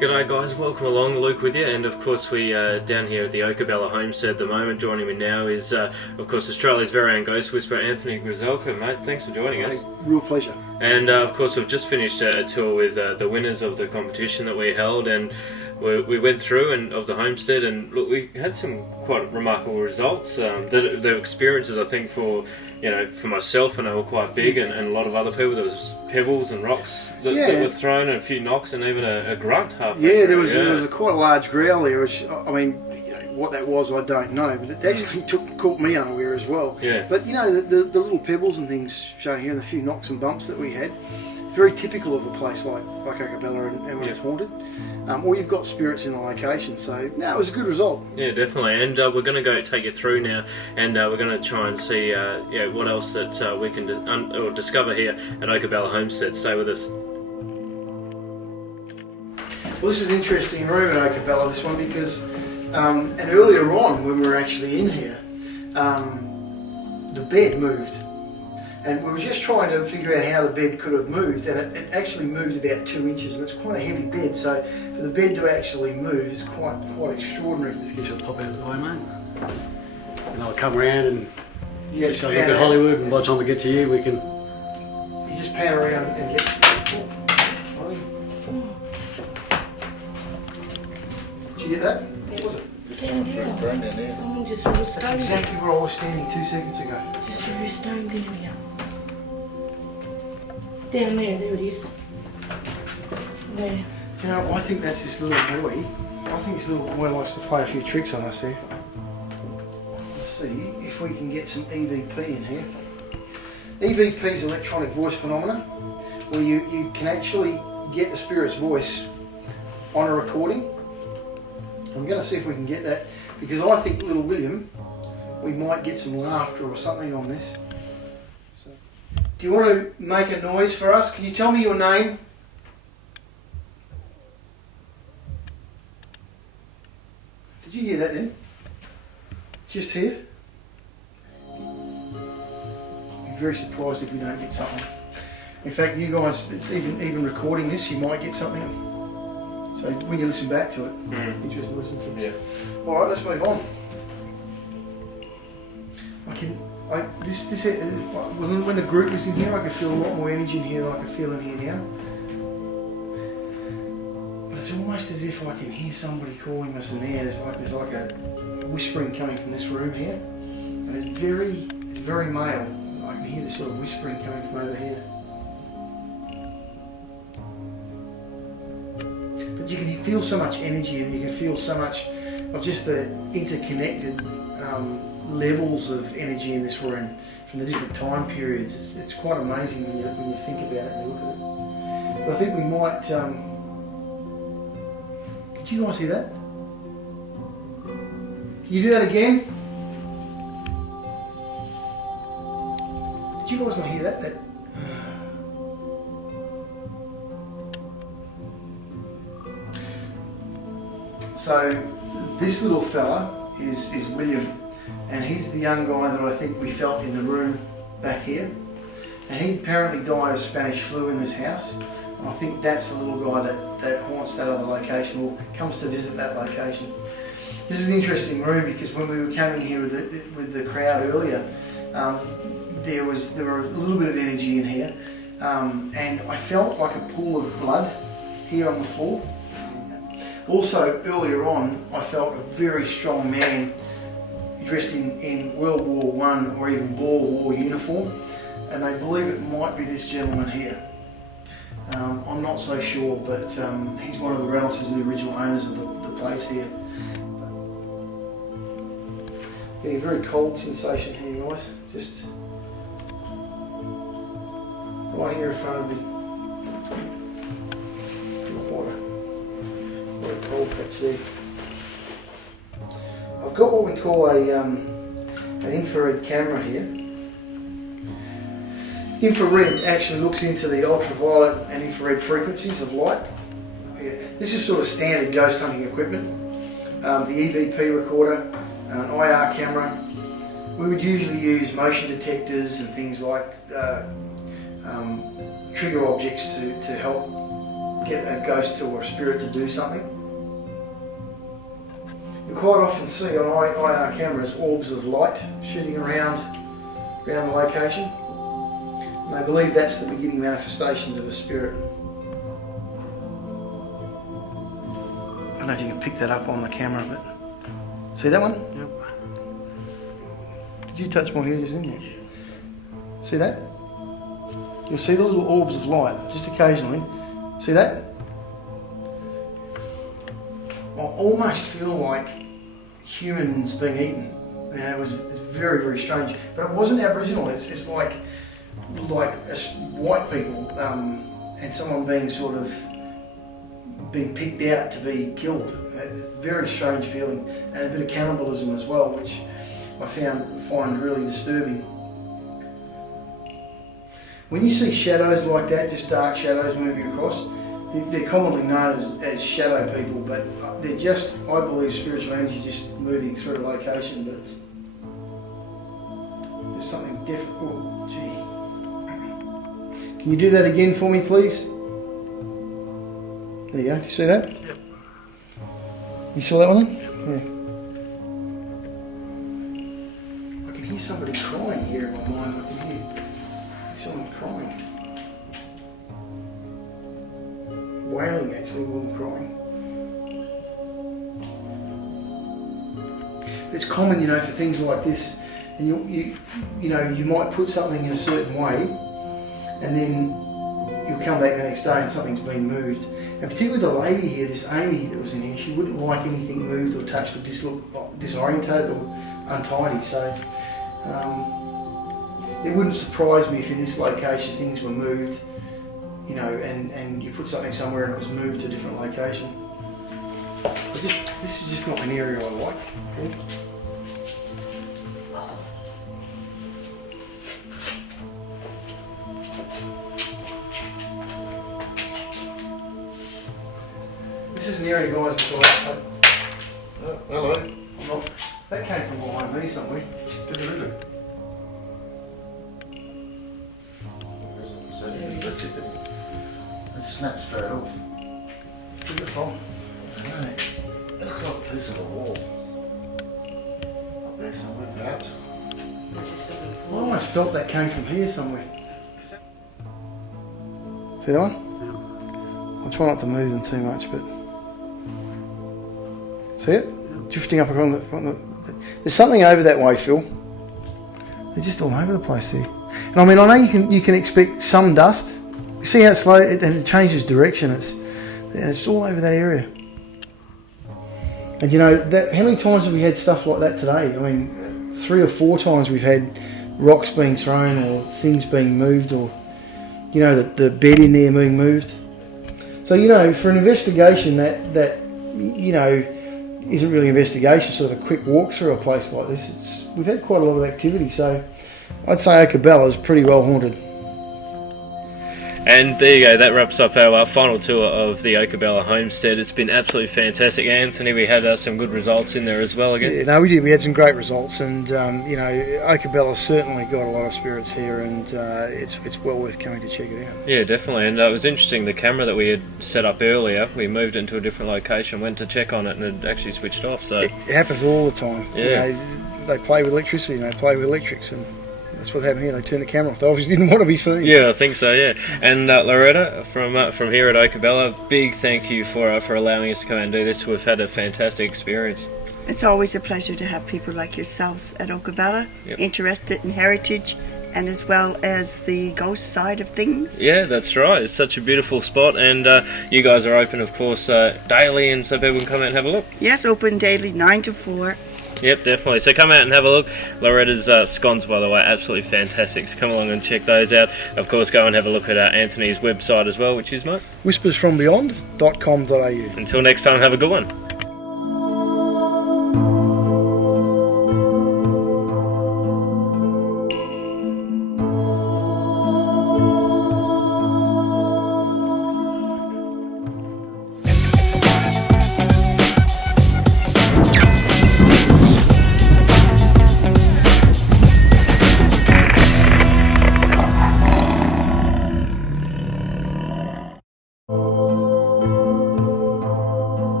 G'day guys, welcome along, Luke with you, and of course we are down here at the Oakabella Homestead at the moment. Joining me now is of course Australia's very own ghost whisperer, Anthony Grzelka. Mate, thanks for joining us. Real pleasure. And of course we've just finished a tour with the winners of the competition that we held, and we went through of the homestead, and look, we had some quite remarkable results. The experiences, I think, for myself, and they were quite big, and a lot of other people. There was pebbles and rocks that were thrown, and a few knocks, and even a grunt. There was quite a large growl there. Which, I mean, what that was, I don't know, but it actually caught me unaware as well. Yeah. But the little pebbles and things shown here, and the few knocks and bumps that we had, very typical of a place like Oakabella and when it's haunted. Or you've got spirits in the location, so no, it was a good result. Yeah, definitely. And we're going to go take you through now, and we're going to try and see what else that we can discover here at Oakabella Homestead. Stay with us. Well, this is an interesting room at Oakabella, this one, because and earlier on when we were actually in here, the bed moved. And we were just trying to figure out how the bed could have moved, and it actually moved about 2 inches, and it's quite a heavy bed, so for the bed to actually move is quite extraordinary. Just get you to pop out of the way, mate. And I'll come around and just look at Hollywood, and by the time we get to you, we can... You just pan around and get... Did you get that? What was it? Someone threw a stone down there. Someone just threw a stone. That's exactly where I was standing 2 seconds ago. Just threw a stone down here. Down there it is. There. You know, I think that's this little boy. I think this little boy likes to play a few tricks on us here. Let's see if we can get some EVP in here. EVP is electronic voice phenomena, where you can actually get the spirit's voice on a recording. I'm going to see if we can get that, because I think little William, we might get some laughter or something on this. So, do you want to make a noise for us? Can you tell me your name? Did you hear that then? Just here? I'd be very surprised if we don't get something. In fact, you guys, even recording this, you might get something. So when you listen back to it, interesting to listen to. Yeah. All right, let's move on. When the group was in here, I could feel a lot more energy in here than I can feel in here now. But it's almost as if I can hear somebody calling us in there. There's like a whispering coming from this room here, and it's very male. I can hear this sort of whispering coming from over here. But you can feel so much energy, and you can feel so much of just the interconnected levels of energy in this room from the different time periods. It's quite amazing when you think about it and you look at it. But I think we might... Could you guys hear that? Can you do that again? Did you guys not hear that? So this little fella is William, and he's the young guy that I think we felt in the room back here. And he apparently died of Spanish flu in this house. And I think that's the little guy that haunts that other location, or comes to visit that location. This is an interesting room, because when we were coming here with the crowd earlier, there were a little bit of energy in here, and I felt like a pool of blood here on the floor. Also, earlier on, I felt a very strong man dressed in World War I or even Boer War uniform, and they believe it might be this gentleman here. I'm not so sure, but he's one of the relatives of the original owners of the place here. Getting a very cold sensation here, guys. Just right here in front of me. What a cold patch there. I've got what we call an infrared camera here. Infrared actually looks into the ultraviolet and infrared frequencies of light. This is sort of standard ghost hunting equipment. The EVP recorder, an IR camera. We would usually use motion detectors and things like trigger objects to help get a ghost or a spirit to do something. You quite often see on IR cameras orbs of light shooting around the location. And they believe that's the beginning manifestations of a spirit. I don't know if you can pick that up on the camera, but see that one? Yep. Did you touch my hair just in there? See that? You'll see those little orbs of light just occasionally. See that? I almost feel like humans being eaten. You know, it's very, very strange. But it wasn't Aboriginal. It's like white people and someone being sort of being picked out to be killed. A very strange feeling, and a bit of cannibalism as well, which I find really disturbing. When you see shadows like that, just dark shadows moving across, they're commonly known as shadow people, but they're just, I believe, spiritual energy just moving through a location, but there's something different. Oh, gee. Can you do that again for me, please? There you go. Do you see that? Yep. You saw that one? Yeah. I can hear somebody crying here in my mind. I can hear someone crying. Wailing, actually, more than crying. It's common, you know, for things like this, and you might put something in a certain way, and then you'll come back the next day and something's been moved. And particularly the lady here, this Amy that was in here, she wouldn't like anything moved or touched or disorientated or untidy. So it wouldn't surprise me if in this location things were moved, you know, and you put something somewhere and it was moved to a different location. But this is just not an area I like. This is an area, guys, because Oh, hello. that came from behind me somewhere. Did it really? It snapped straight off. Where's it from? I don't know. It looks like a piece of the wall. Up there somewhere, perhaps. I almost felt that came from here somewhere. See that one? I'll try not to move them too much, but see it? Drifting up on the. There's something over that way, Phil. They're just all over the place there. And I mean, I know you can expect some dust. You see how slow and it changes direction. It's all over that area. And you know how many times have we had stuff like that today? I mean, 3 or 4 times we've had rocks being thrown or things being moved, or you know the bed in there being moved. So you know, for an investigation that you know isn't really an investigation, sort of a quick walk through a place like this, we've had quite a lot of activity. So I'd say Oakabella is pretty well haunted. And there you go, that wraps up our final tour of the Oakabella Homestead. It's been absolutely fantastic, Anthony. We had some good results in there as well again. Yeah, no, we did. We had some great results, and you know, Oakabella's certainly got a lot of spirits here, and it's well worth coming to check it out. Yeah, definitely. And it was interesting, the camera that we had set up earlier, we moved it into a different location, went to check on it, and it actually switched off. So it happens all the time. Yeah. You know, they play with electricity, and they play with electrics, and that's what happened here. They turned the camera off. They obviously didn't want to be seen. Yeah, I think so. Yeah. And Loretta from here at Oakabella, big thank you for allowing us to come and do this. We've had a fantastic experience. It's always a pleasure to have people like yourselves at Oakabella, interested in heritage and as well as the ghost side of things. Yeah, that's right. It's such a beautiful spot, and you guys are open, of course, daily, and so people can come out and have a look. Yes, open daily, 9 to 4. Yep, definitely. So come out and have a look. Loretta's scones, by the way, absolutely fantastic. So come along and check those out. Of course, go and have a look at Anthony's website as well, which is, mate? Whispersfrombeyond.com.au. Until next time, have a good one.